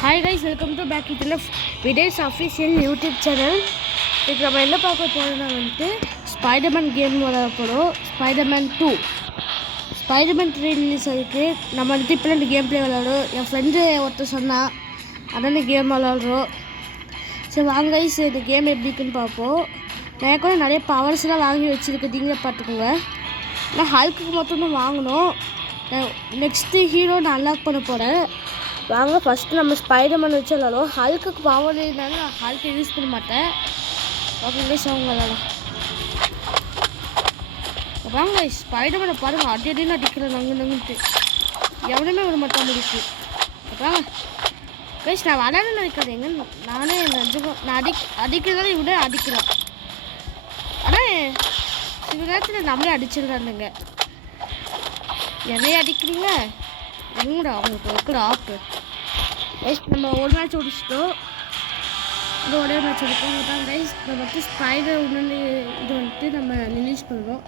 Hi guys, welcome to back to the Viday's official YouTube channel. இதுக்கு நம்ம என்ன பார்க்க போகிறோம்னா ஸ்பைடர்மேன் கேம் விளையாட போகிறோம். ஸ்பைடர்மேன் 2 ஸ்பைடர்மேன் 3 ரிலீஸ் ஆகிருக்கு. நம்ம இப்போ இந்த கேம் பிளே விளையாடுறோம். என் ஃப்ரெண்டு ஒருத்தர் சொன்னான் அதான் கேம் விளையாடுறோம். சரி வாங்க guys, இந்த கேம் எப்படி இருக்குன்னு பார்ப்போம். நான் கூட நிறைய பவர்ஸ்லாம் வாங்கி வச்சுருக்கு, நீங்களே பார்த்துக்கோங்க. நான் ஹல்க்கு மட்டும்தான் வாங்கணும். நெக்ஸ்ட்டு ஹீரோ நான் அன்லாக் பண்ண போகிறேன். வாங்க ஃபஸ்ட்டு நம்ம ஸ்பைடர்மேன் வச்சு விளாடுவோம். ஹல்க்குக்கு பவர் இருந்தாலும் நான் ஹல்க்கை யூஸ் பண்ண மாட்டேன். ஓகேங்க அவங்க விளாடலாம். வாங்க ஸ்பைடர்மேனை பாருங்கள், அடின்னு அடிக்கிறேன் நங்குன்ட்டு எவனுமே விட மாட்டான் முடிக்கு. வாங்க கைஸ், நான் விளையாடணும்னு நினைக்காதீங்க, நானே நிஜமாக நான் அடிக்கிறதால இவனே அடிக்கிறான். ஆனால் சில நேரத்தில் நம்மளே அடிச்சிருந்தானுங்க. என்னையே அடிக்கிறீங்க எங்கடா அவங்களுக்கு வைக்கிற ஆப்பு. கைஸ் நம்ம ஒரு மேட்ச் ஓடிச்சிட்டோம், இந்த ஒரே மேட்ச் எடுப்போம் தான் கைஸ். நம்ம ஸ்பைடர் ஒன்று இது நம்ம ரிலீஸ் பண்ணுறோம்.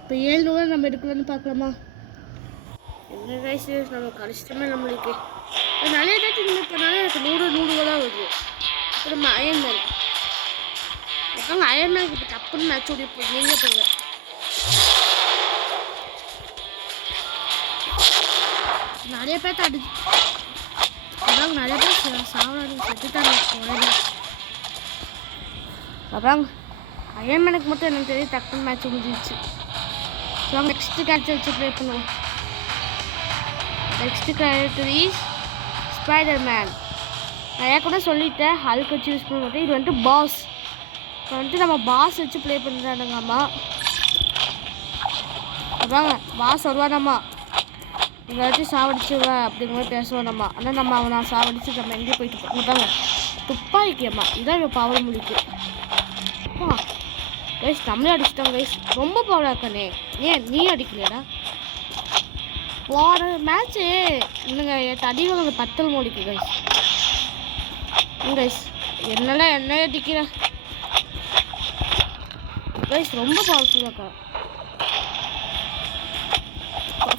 இப்போ 7 ரூபா நம்ம எடுக்கலான்னு பார்க்கலாமா? என்ன கைஸ் நம்ம கஷ்டமே நம்மளுக்கு நிறைய ஏதாச்சும் இன்னும் பண்ணாலும் எனக்கு 100 ரூபா தான் வருது. இப்போ நம்ம அயன்மேன் அப்புறம் அயன்மேன் இப்போ தப்புன்னு மேட்ச் ஓடிப்போம். நீங்கள் போங்க நிறைய பேர்த்த அடிச்சு அப்புறம் நிறைய பேர் சாவடி செத்துட்டாங்க. அப்புறம் அயன்மேனுக்கு மட்டும் எனக்கு தெரியும் டக்குன்னு மேட்ச் முடிஞ்சிச்சு. ஸோ நெக்ஸ்ட்டு கேரக்டர் வச்சு ப்ளே பண்ணுவோம். Next character is Spiderman. நான் கூட சொல்லிட்டேன் ஹல்க் வச்சு யூஸ் பண்ண மாட்டேன். இது பாஸ். இப்போ நம்ம பாஸ் வச்சு ப்ளே பண்ணுறானுங்கம்மா. அப்புறம் பாஸ் வருவானம்மா, எங்கேயாச்சும் சாவடிச்சுவா அப்படிங்கிற மாதிரி பேசுவானம்மா. ஆனால் நம்ம அவனை சாவடிச்சு நம்ம எங்கேயும் போயிட்டு போட்டாங்க துப்பாக்கியம்மா. இதான் இப்போ பவர் முடிக்கு. கைஸ் நம்மளே அடிச்சிட்டோம் கைஸ், ரொம்ப பவராக இருக்கானே. ஏன் நீ அடிக்கலையடா? போகிற மேட்ச்சு இல்லைங்க தடிகள் 10 முடிக்கு கைஸ். கைஸ் என்னெல்லாம் என்ன அடிக்கிற கைஸ், ரொம்ப பவர்ஃபுல்லாக இருக்கா.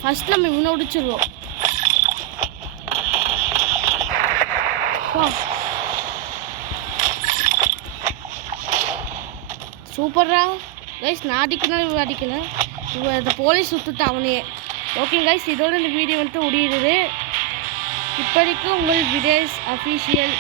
ஃபஸ்ட் நம்ம இவனை முடிச்சிடுவோம். சூப்பர்ரா கைஸ். நான் அடிக்கணும் இவன் அடிக்கல, இவன் அந்த போலீஸ் சுட்டுட்டு அவனையே. ஓகே கைஸ், இதோட இந்த வீடியோ முடியுது. இப்போதைக்கு உங்கள் விடேஸ் அஃபிஷியல்